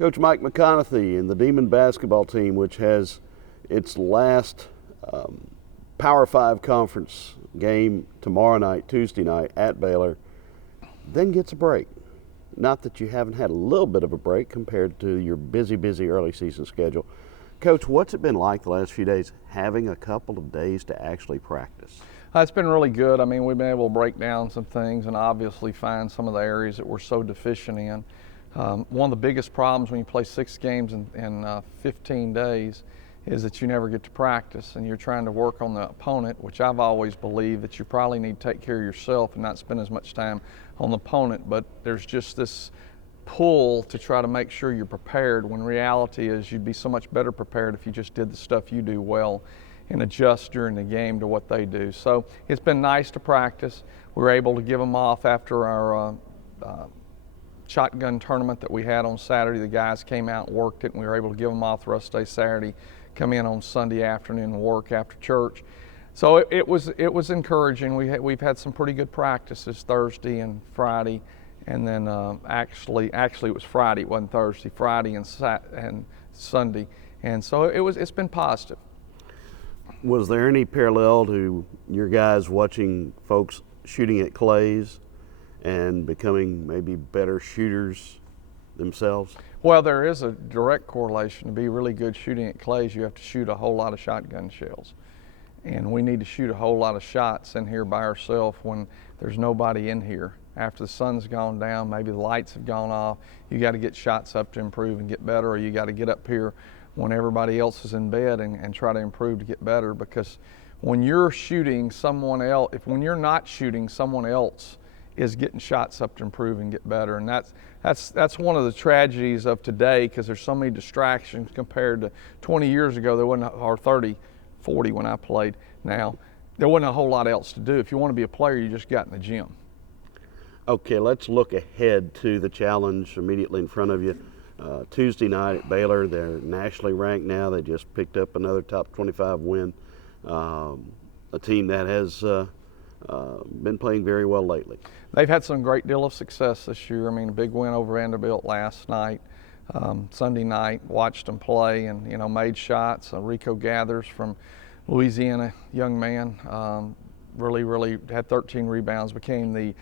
Coach Mike McConathy and the Demon basketball team, which has its last Power 5 conference game tomorrow night, Tuesday night at Baylor, then gets a break. Not that you haven't had a little bit of a break compared to your busy early season schedule. Coach, what's it been like the last few days having a couple of days to actually practice? It's been really good. I mean, we've been able to break down some things and obviously find some of the areas that we're so deficient in. One of the biggest problems when you play 6 games in 15 days is that you never get to practice, and you're trying to work on the opponent, which I've always believed that you probably need to take care of yourself and not spend as much time on the opponent. But there's just this pull to try to make sure you're prepared, when reality is you'd be so much better prepared if you just did the stuff you do well and adjust during the game to what they do. So it's been nice to practice. We were able to give them off after our shotgun tournament that we had on Saturday. The guys came out and worked it, and we were able to give them off the rest of the day Saturday, come in on Sunday afternoon and work after church. So it was encouraging. We've had some pretty good practices Thursday and Friday, and then actually it was Friday, it wasn't Thursday, Friday and Sunday, and so it's been positive. Was there any parallel to your guys watching folks shooting at clays and becoming maybe better shooters themselves? Well, there is a direct correlation. To be really good shooting at clays, you have to shoot a whole lot of shotgun shells. And we need to shoot a whole lot of shots in here by ourselves when there's nobody in here. After the sun's gone down, maybe the lights have gone off, you got to get shots up to improve and get better, or you got to get up here when everybody else is in bed and try to improve to get better. Because when you're shooting someone else, when you're not shooting, someone else is getting shots up to improve and get better. And that's one of the tragedies of today, because there's so many distractions compared to 20 years ago. There wasn't, or 30, 40 when I played. Now, there wasn't a whole lot else to do. If you want to be a player, you just got in the gym. Okay, let's look ahead to the challenge immediately in front of you. Tuesday night at Baylor, they're nationally ranked now. They just picked up another top 25 win. A team that has been playing very well lately. They've had some great deal of success this year. I mean, a big win over Vanderbilt last night. Sunday night, watched them play and, made shots. Rico Gathers from Louisiana, young man, really had 13 rebounds, became the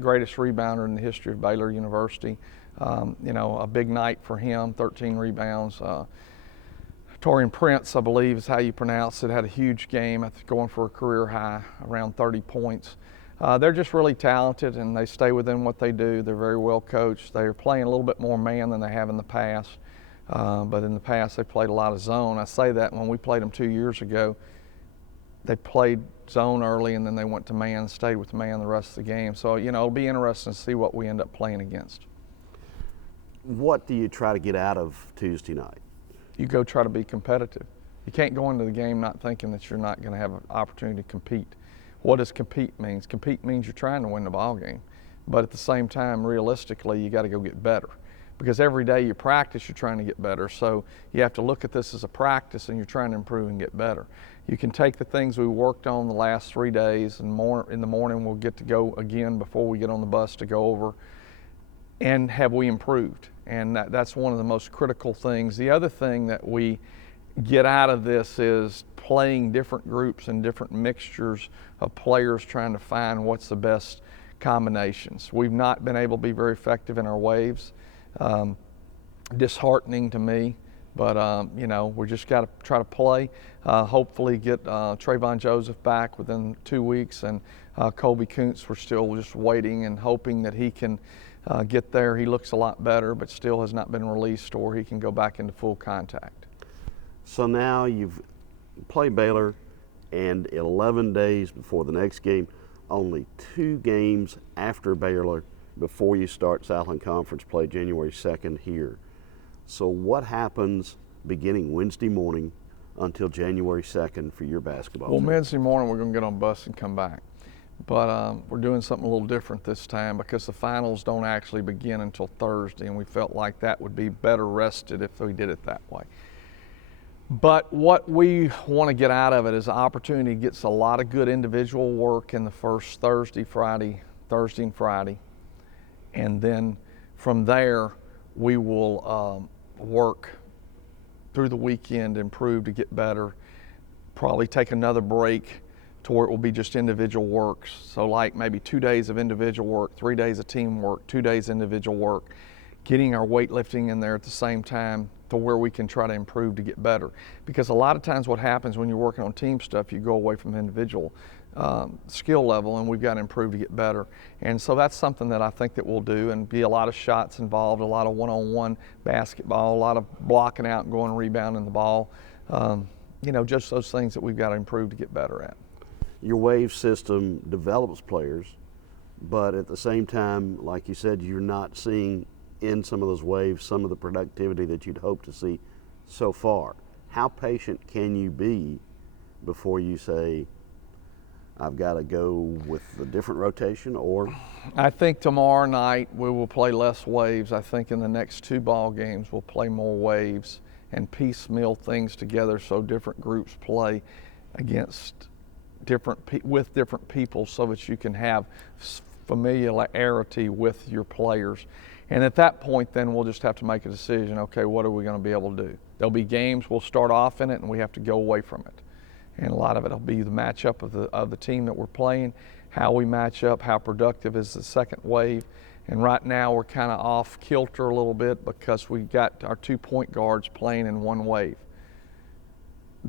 greatest rebounder in the history of Baylor University. A big night for him, 13 rebounds. Torian Prince, I believe is how you pronounce it, had a huge game, going for a career high, around 30 points. They're just really talented, and they stay within what they do. They're very well coached. They're playing a little bit more man than they have in the past, but in the past they played a lot of zone. I say that when we played them 2 years ago, they played zone early and then they went to man, stayed with man the rest of the game. So, it'll be interesting to see what we end up playing against. What do you try to get out of Tuesday night? You go try to be competitive. You can't go into the game not thinking that you're not going to have an opportunity to compete. What does compete mean? Compete means you're trying to win the ball game, but at the same time, realistically, you got to go get better, because every day you practice, you're trying to get better. So you have to look at this as a practice, and you're trying to improve and get better. You can take the things we worked on the last 3 days, and in the morning we'll get to go again before we get on the bus to go over, and have we improved? And that's one of the most critical things. The other thing that we get out of this is playing different groups and different mixtures of players, trying to find what's the best combinations. We've not been able to be very effective in our waves. Disheartening to me, but we just got to try to play. Hopefully get Trayvon Joseph back within 2 weeks, and Colby Kuntz, we're still just waiting and hoping that he can get there. He looks a lot better, but still has not been released, or he can go back into full contact. So now you've played Baylor, and 11 days before the next game, only 2 games after Baylor before you start Southland Conference play January 2nd here. So what happens beginning Wednesday morning until January 2nd for your basketball team? Well, Wednesday morning we're going to get on a bus and come back. But we're doing something a little different this time, because the finals don't actually begin until Thursday, and we felt like that would be better rested if we did it that way. But what we want to get out of it is an opportunity. Gets a lot of good individual work in the first Thursday and Friday. And then from there, we will work through the weekend, improve to get better, probably take another break to where it will be just individual works. So like maybe 2 days of individual work, 3 days of team work, 2 days individual work, getting our weightlifting in there at the same time to where we can try to improve to get better. Because a lot of times what happens when you're working on team stuff, you go away from individual skill level, and we've got to improve to get better. And so that's something that I think that we'll do, and be a lot of shots involved, a lot of one-on-one basketball, a lot of blocking out and going and rebounding the ball. You know, just those things that we've got to improve to get better at. Your wave system develops players, but at the same time, like you said, you're not seeing in some of those waves some of the productivity that you'd hope to see so far. How patient can you be before you say, I've got to go with a different rotation? Or I think tomorrow night we will play less waves. I think in the next 2 ball games we'll play more waves and piecemeal things together so different groups play against with different people, so that you can have familiarity with your players. And at that point, then we'll just have to make a decision. Okay, what are we going to be able to do? There'll be games we'll start off in it, and we have to go away from it. And a lot of it will be the matchup of the team that we're playing, how we match up, how productive is the second wave. And right now we're kind of off kilter a little bit because we got our 2 point guards playing in one wave.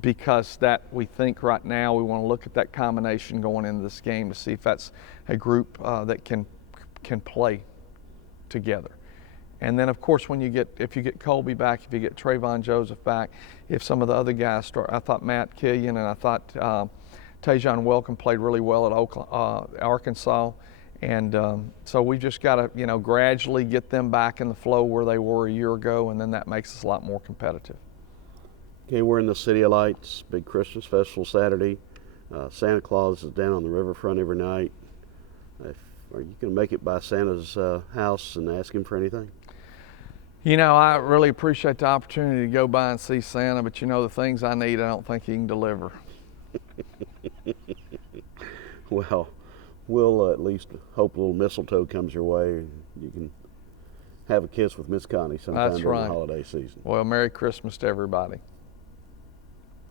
Because that we think right now we want to look at that combination going into this game to see if that's a group that can play together. And then of course if you get Colby back, if you get Trayvon Joseph back, if some of the other guys start, I thought Matt Killian and I thought Tajon Welcome played really well at Arkansas. And so we just got to, you know, gradually get them back in the flow where they were a year ago, and then that makes us a lot more competitive. okay, we're in the City of Lights, big Christmas festival Saturday. Santa Claus is down on the riverfront every night. Are you going to make it by Santa's house and ask him for anything? You know, I really appreciate the opportunity to go by and see Santa, but you know, the things I need, I don't think he can deliver. Well, we'll at least hope a little mistletoe comes your way and you can have a kiss with Miss Connie sometime That's during right. the holiday season. Well, Merry Christmas to everybody.